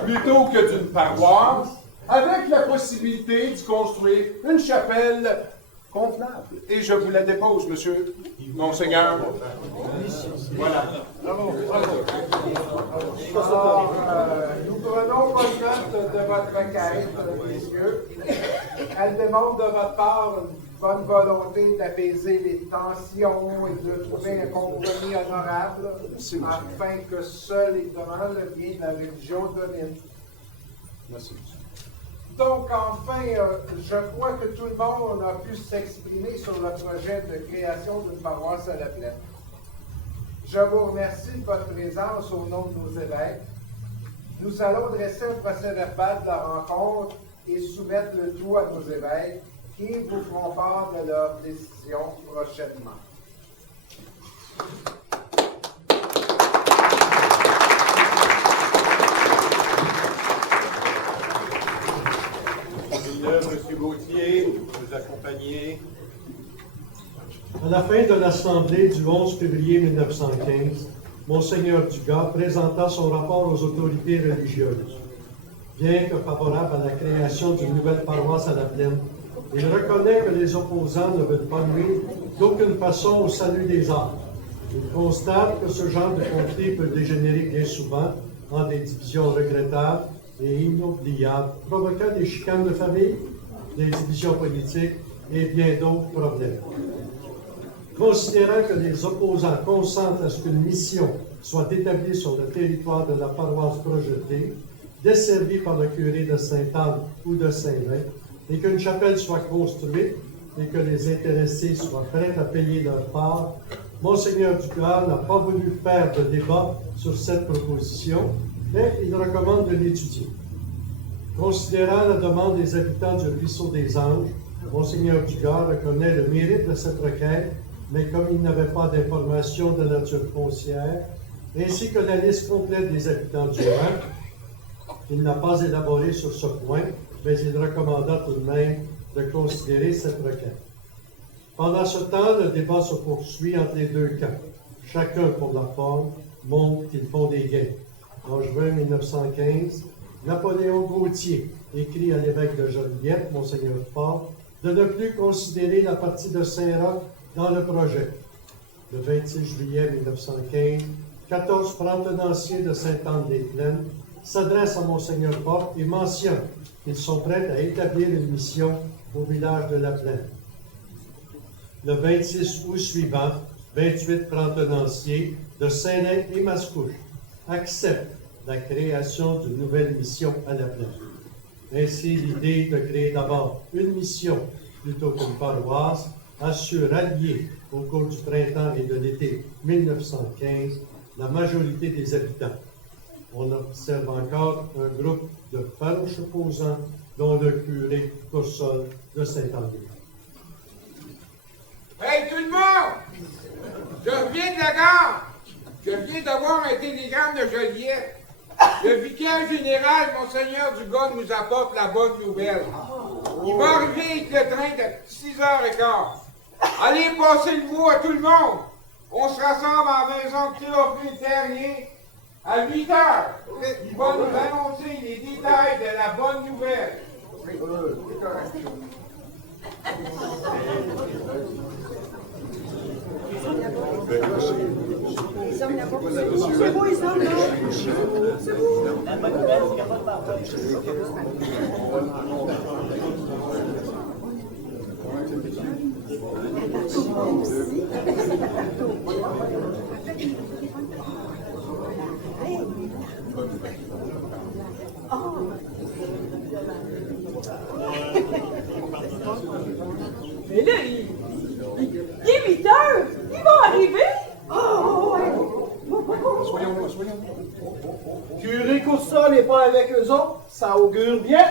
plutôt que d'une paroisse, avec la possibilité de construire une chapelle convenable. Et je vous la dépose, monsieur, Monseigneur. Voilà. Alors, nous prenons bonne note de votre requête, messieurs. Elle démontre de votre part une bonne volonté d'apaiser les tensions et de trouver un compromis honorable afin que seul et devant le bien de la religion domine. Merci. Donc, enfin, je crois que tout le monde a pu s'exprimer sur le projet de création d'une paroisse à la Plaine. Je vous remercie de votre présence au nom de nos évêques. Nous allons dresser un procès-verbal de la rencontre et soumettre le tout à nos évêques qui vous feront part de leur décision prochainement. Là, M. Gauthier, vous accompagnez. À la fin de l'Assemblée du 11 février 1915, Monseigneur Dugas présenta son rapport aux autorités religieuses. Bien que favorable à la création d'une nouvelle paroisse à la Plaine, il reconnaît que les opposants ne veulent pas nuire d'aucune façon au salut des âmes. Il constate que ce genre de conflit peut dégénérer bien souvent en des divisions regrettables et inoubliables, provoquant des chicanes de famille, des divisions politiques et bien d'autres problèmes. Considérant que les opposants consentent à ce qu'une mission soit établie sur le territoire de la paroisse projetée, desservie par le curé de Sainte-Anne ou de Saint-Vin, et qu'une chapelle soit construite et que les intéressés soient prêts à payer leur part, Monseigneur Dugas n'a pas voulu faire de débat sur cette proposition, mais il recommande de l'étudier. Considérant la demande des habitants du Ruisseau des Anges, Monseigneur Dugas reconnaît le mérite de cette requête, mais comme il n'avait pas d'informations de nature foncière, ainsi que la liste complète des habitants du rang, il n'a pas élaboré sur ce point, mais il recommanda tout de même de considérer cette requête. Pendant ce temps, le débat se poursuit entre les deux camps. Chacun, pour la forme, montre qu'ils font des gains. En juin 1915, Napoléon Gauthier écrit à l'évêque de Joliette, Monseigneur Faure, de ne plus considérer la partie de Saint-Roch dans le projet. Le 26 juillet 1915, 14 prantenanciers de Sainte-Anne-des-Plaines s'adressent à Monseigneur Faure et mentionnent qu'ils sont prêts à établir une mission au village de la Plaine. Le 26 août suivant, 28 prantenanciers de Saint-Lin et Mascouche acceptent la création d'une nouvelle mission à la Plaine. Ainsi, l'idée de créer d'abord une mission plutôt qu'une paroisse a su rallier au cours du printemps et de l'été 1915 la majorité des habitants. On observe encore un groupe de farouches opposants, dont le curé Coursol de Saint-André. Hey, tout le monde! Je reviens de la gare! Je viens de voir un télégramme de Joliette. Le vicaire général, Monseigneur Dugas, nous apporte la bonne nouvelle. Il va arriver avec le train de 6h15. Allez passer le mot à tout le monde! On se rassemble en maison de Théophile Terrier à 8h. Il va nous annoncer les détails de la bonne nouvelle. C'est beau, ils sont là. C'est beau. Mais là, il est 8 heures! Ils vont arriver! Oh, Curé Coursol n'est pas avec eux autres, ça augure bien.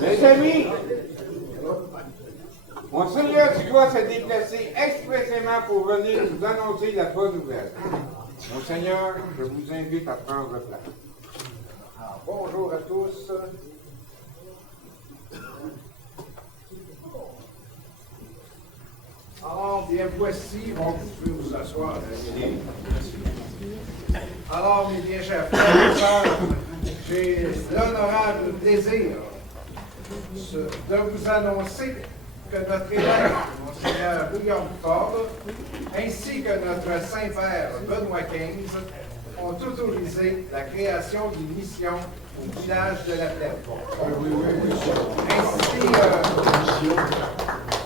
Mes amis, Monseigneur Dugas s'est déplacé expressément pour venir vous annoncer la bonne nouvelle. Monseigneur, je vous invite à prendre place. Alors, bonjour à tous. Alors, bien voici, bon, vous pouvez vous asseoir. Alors, mes bien chers frères et sœurs, j'ai l'honorable plaisir de vous annoncer que notre évêque, Monseigneur Guillaume Faure, ainsi que notre Saint-Père Benoît XV, ont autorisé la création d'une mission au village de la Plaine. Ainsi,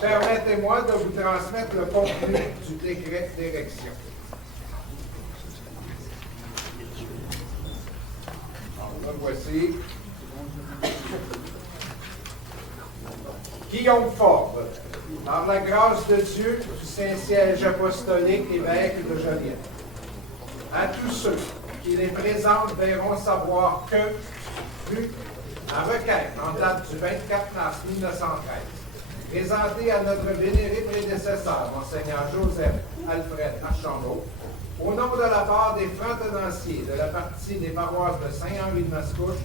permettez-moi de vous transmettre le contenu du décret d'élection. Alors, le voici. Guillaume Faure, par la grâce de Dieu du Saint-Siège apostolique évêque de Joliette. À tous ceux qui les présentent verront savoir que, vu La requête en date du 24 mars 1913, présentée à notre vénéré prédécesseur, Monseigneur Joseph Alfred Archambault, au nom de la part des francs tenanciers de la partie des paroisses de Saint-Henri de Mascouche,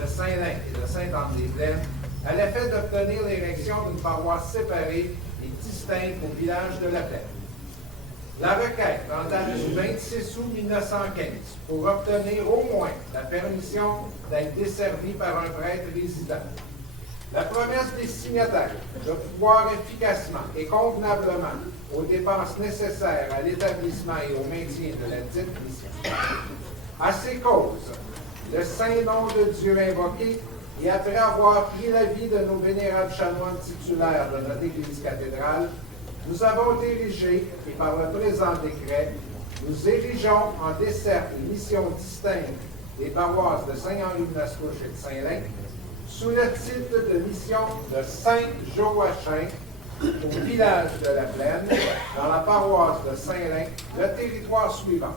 de Saint-Lin et de Sainte-Anne-des-Plaines, à l'effet d'obtenir l'érection d'une paroisse séparée et distincte au village de la Plaine. La requête en date du 26 août 1915 pour obtenir au moins la permission d'être desservi par un prêtre résident. La promesse des signataires de pouvoir efficacement et convenablement aux dépenses nécessaires à l'établissement et au maintien de la dite mission. À ces causes, le saint nom de Dieu invoqué, et après avoir pris l'avis de nos vénérables chanoines titulaires de notre Église cathédrale, nous avons érigé, et par le présent décret, nous érigeons en desserte les missions distinctes des paroisses de Saint-Henri de Mascouche et de Saint-Lin, sous le titre de mission de Saint-Joachim, au village de la Plaine, dans la paroisse de Saint-Lin, le territoire suivant.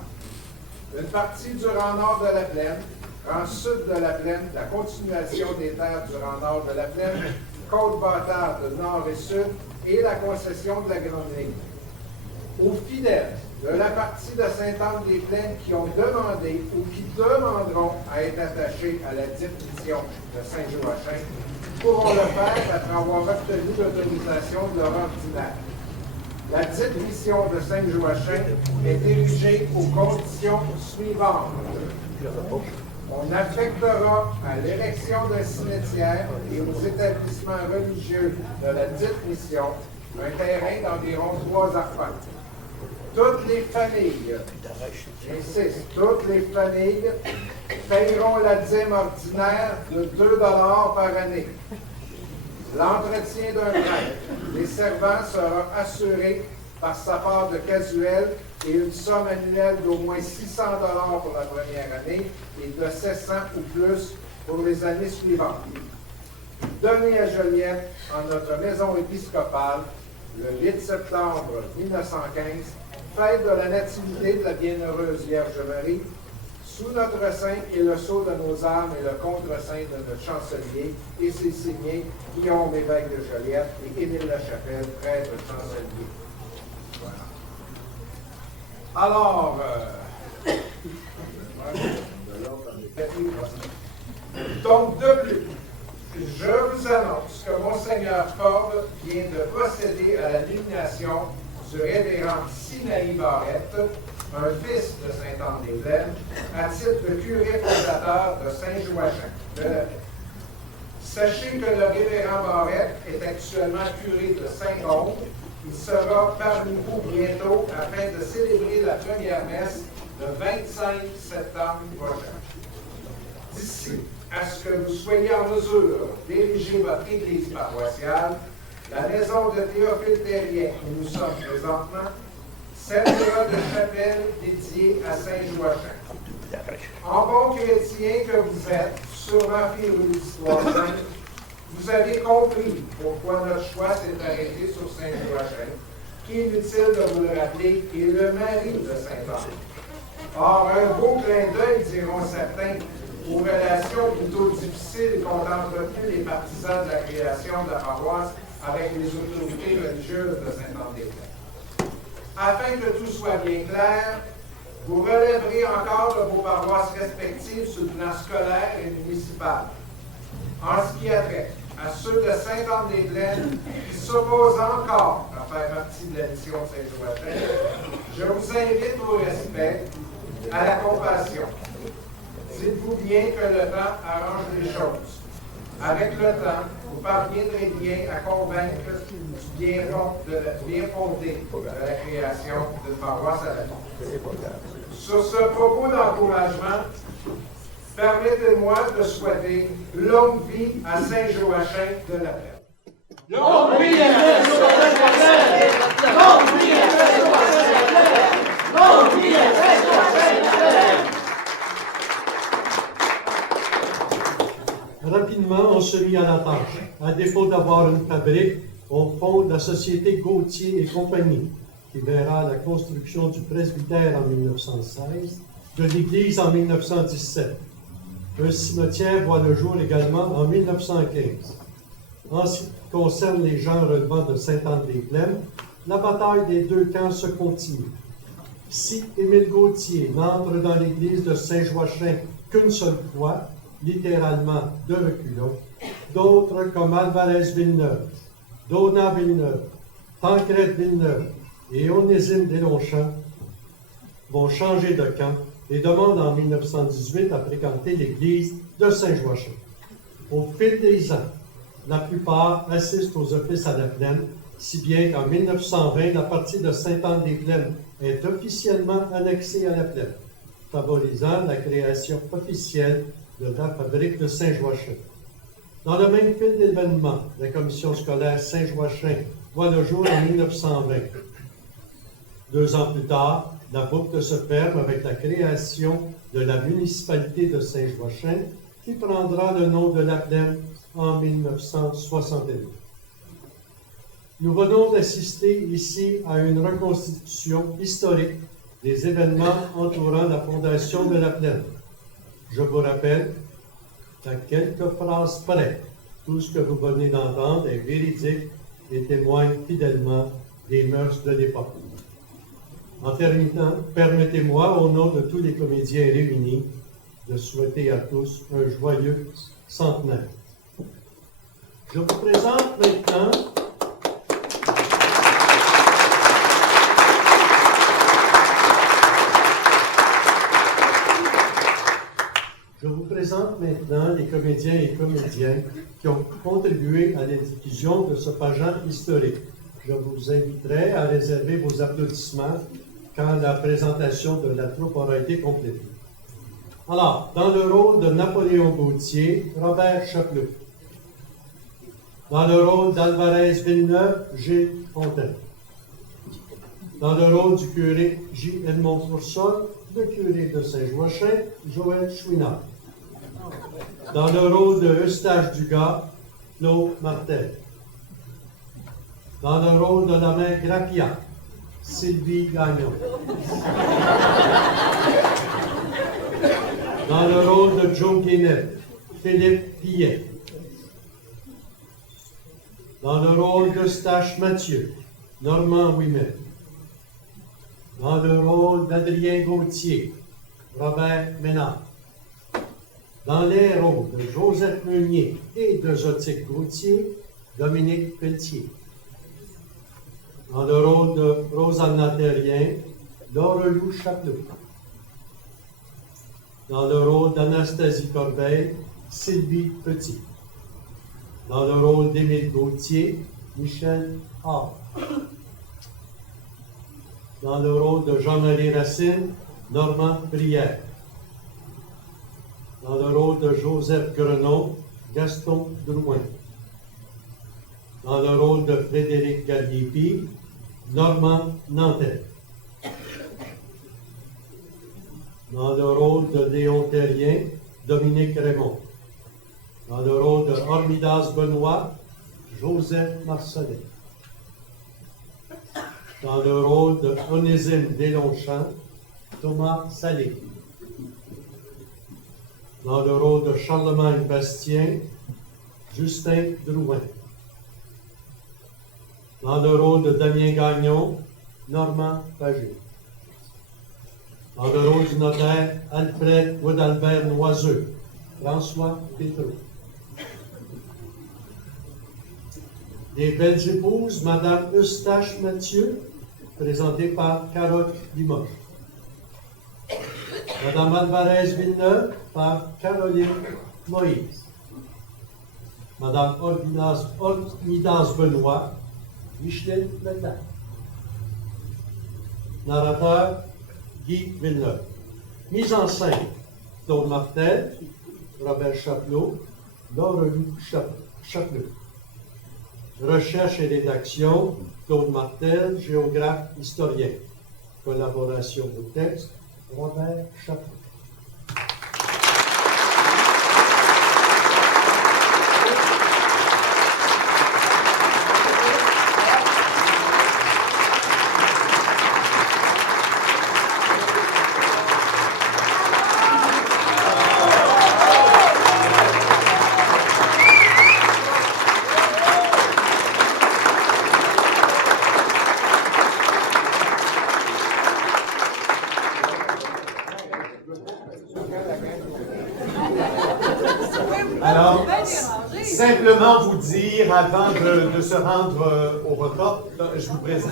Une partie du rang nord de la Plaine, rang sud de la Plaine, la continuation des terres du rang nord de la Plaine, côte bâtarde de nord et sud, et la concession de la Grande Ligne. Aux fidèles de la partie de Sainte-Anne-des-Plaines qui ont demandé ou qui demanderont à être attachés à la dite mission de Saint-Joachim pourront le faire après avoir obtenu l'autorisation de leur ordinaire. La dite mission de Saint-Joachim est érigée aux conditions suivantes. On affectera à l'érection d'un cimetière et aux établissements religieux de la dite mission un terrain d'environ 3 arpents. Toutes les familles, j'insiste, toutes les familles paieront la dîme ordinaire de 2 $ par année. L'entretien d'un prêtre, des servants sera assuré par sa part de casuel et une somme annuelle d'au moins 600 $ pour la première année et de 700 ou plus pour les années suivantes. Donné à Joliette en notre maison épiscopale le 8 septembre 1915, fête de la Nativité de la Bienheureuse Vierge Marie, sous notre saint et le sceau de nos âmes et le contre-saint de notre chancelier, et c'est signé Guillaume, évêque de Joliette, et Émile Lachapelle, prêtre chancelier. Voilà. Alors, donc de plus, je vous annonce que Monseigneur Ford vient de procéder à la nomination du révérend Sinaï Barrette, un fils de Sainte-Anne-des-Plaines, à titre de curé fondateur de Saint-Joachim de la Plaine. Sachez que le révérend Barrette est actuellement curé de Saint-Onge. Il sera parmi vous bientôt afin de célébrer la première messe le 25 septembre prochain. D'ici à ce que vous soyez en mesure d'ériger votre église paroissiale, la maison de Théophile Terrien où nous sommes présentement servira de chapelle dédiée à Saint-Joachim. En bon chrétien que vous êtes, sûrement féru d'histoire sainte, vous avez compris pourquoi notre choix s'est arrêté sur Saint-Joachim, qui, inutile de vous le rappeler, est le mari de Saint-Anne. Or, un beau clin d'œil, diront certains, aux relations plutôt difficiles qu'ont entretenu les partisans de la création de la paroisse avec les autorités religieuses de Sainte-Anne-des-Plaines. Afin que tout soit bien clair, vous relèverez encore de vos paroisses respectives sur le plan scolaire et municipal. En ce qui a trait à ceux de Sainte-Anne-des-Plaines qui s'opposent encore à faire partie de la mission de Saint-Joachim, je vous invite au respect, à la compassion. Dites-vous bien que le temps arrange les choses. Avec le temps, vous parviendrez bien à convaincre du bien fondé de la création d'une paroisse à la vie. Sur ce propos d'encouragement, permettez-moi de souhaiter longue vie à Saint-Joachim de la Plaine. Longue vie à Saint-Joachim! Longue vie à Saint-Joachim! Longue vie à Saint-Joachim! Rapidement, on se mit à la tâche. À défaut d'avoir une fabrique, on fonde la société Gauthier et compagnie, qui verra la construction du presbytère en 1916, de l'église en 1917. Un cimetière voit le jour également en 1915. En ce qui concerne les gens relevant de Sainte-Anne-des-Plaines, la bataille des deux camps se continue. Si Émile Gauthier n'entre dans l'église de Saint-Joachim qu'une seule fois, littéralement de reculons, d'autres comme Alvarez Villeneuve, Donat Villeneuve, Tancred Villeneuve et Onésime Deslongchamps vont changer de camp et demandent en 1918 à fréquenter l'église de Saint-Joachim. Au fil des ans, la plupart assistent aux offices à la plaine, si bien qu'en 1920, la partie de Sainte-Anne-des-Plaines est officiellement annexée à la plaine, favorisant la création officielle de la fabrique de Saint-Joachim. Dans le même fil d'événements, la commission scolaire Saint-Joachim voit le jour en 1920. 2 ans plus tard, la boucle se ferme avec la création de la municipalité de Saint-Joachim, qui prendra le nom de la plaine en 1961. Nous venons d'assister ici à une reconstitution historique des événements entourant la fondation de la plaine. Je vous rappelle qu'à quelques phrases près, tout ce que vous venez d'entendre est véridique et témoigne fidèlement des mœurs de l'époque. En terminant, permettez-moi, au nom de tous les comédiens réunis, de souhaiter à tous un joyeux centenaire. Je vous présente maintenant les comédiens et comédiennes qui ont contribué à la diffusion de ce pageant historique. Je vous inviterai à réserver vos applaudissements quand la présentation de la troupe aura été complétée. Alors, dans le rôle de Napoléon Gauthier, Robert Chapelot. Dans le rôle d'Alvarez Villeneuve, Gilles Fontaine. Dans le rôle du curé J. Edmond Foursol, le curé de Saint-Joachim, Joël Chouinard. Dans le rôle de Eustache Dugas, Claude Martel. Dans le rôle de la mère Grappia, Sylvie Gagnon. Dans le rôle de Joe Guénette, Philippe Pillet. Dans le rôle d'Eustache Mathieu, Normand Ouimet. Dans le rôle d'Adrien Gauthier, Robert Ménard. Dans les rôles de Joseph Meunier et de Zotique Gauthier, Dominique Pelletier. Dans le rôle de Rosanna Terrien, Laure-Lou Chapelot. Dans le rôle d'Anastasie Corbeil, Sylvie Petit. Dans le rôle d'Émile Gauthier, Michel Hart. Dans le rôle de Jean-Marie Racine, Normand Brière. Dans le rôle de Joseph Grenon, Gaston Drouin. Dans le rôle de Frédéric Galliepi, Normand Nantel. Dans le rôle de Léon Terrien, Dominique Raymond. Dans le rôle de Hormidas Benoît, Joseph Marcellet. Dans le rôle de Onésime Deslongchamps, Thomas Salé. Dans le rôle de Charlemagne Bastien, Justin Drouin. Dans le rôle de Damien Gagnon, Normand Pagé. Dans le rôle du notaire Alfred Woodalbert Noiseux, François Pétrou. Les belles épouses, Madame Eustache Mathieu, présentée par Carole Limoges. Madame Alvarez Villeneuve, par Caroline Moïse. Madame Hormidas Benoît, Micheline Leclerc. Narrateur, Guy Villeneuve. Mise en scène, Claude Martel, Robert Chapelot, Laure-Lou Chapelot. Recherche et rédaction, Claude Martel, géographe, historien. Collaboration au texte, Robert Chapelot. Simplement vous dire, avant de se rendre au repas, je vous présente,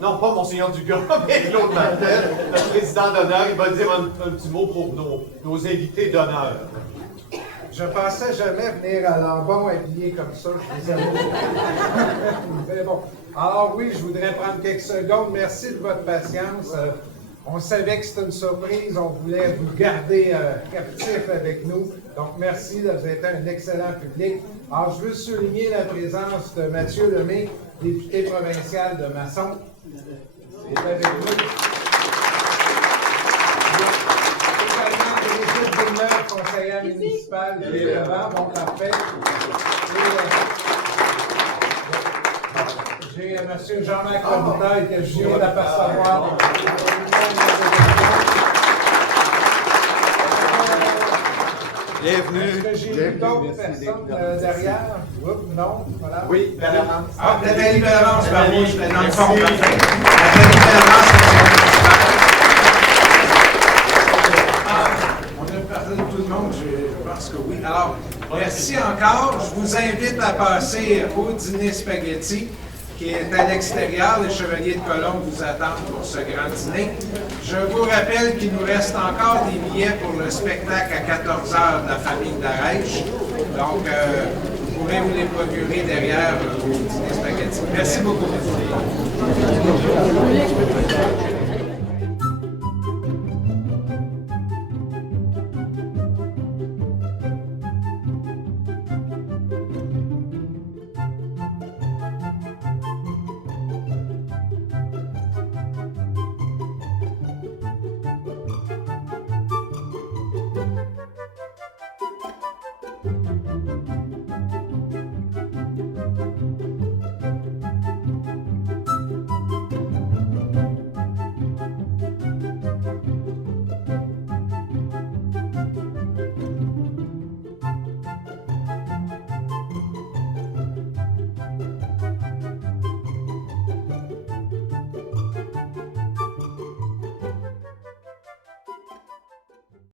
non pas Monseigneur Dugas, mais Claude Martel, le président d'honneur. Il va dire un petit mot pour nos invités d'honneur. Je pensais jamais venir à Lambon habillé comme ça, je suis désolé. Mais bon. Alors oui, je voudrais prendre quelques secondes. Merci de votre patience. On savait que c'était une surprise, on voulait vous garder captifs avec nous. Donc merci, vous avez été un excellent public. Alors je veux souligner la présence de Mathieu Lemay, député provincial de Masson. Il est avec nous. Brigitte Villeneuve, conseillère municipale de Lévent, bon parfait. J'ai M. Jean-Marc Robitaille que je viens d'apercevoir. Bienvenue. Est-ce que j'ai vu d'autres personnes derrière? Oups, non, voilà. Oui, belle avance. Ah, Nathalie Bellavance, pardon, je suis dans le fond. Merci. Nathalie Bellavance, on a parlé de tout le monde, je pense que oui. Alors, merci encore. Je vous invite à passer au dîner spaghetti qui est à l'extérieur. Les Chevaliers de Colombe vous attendent pour ce grand dîner. Je vous rappelle qu'il nous reste encore des billets pour le spectacle à 14h de la famille d'Arèche. Donc, vous pourrez vous les procurer derrière au dîner spaghetti. Merci beaucoup.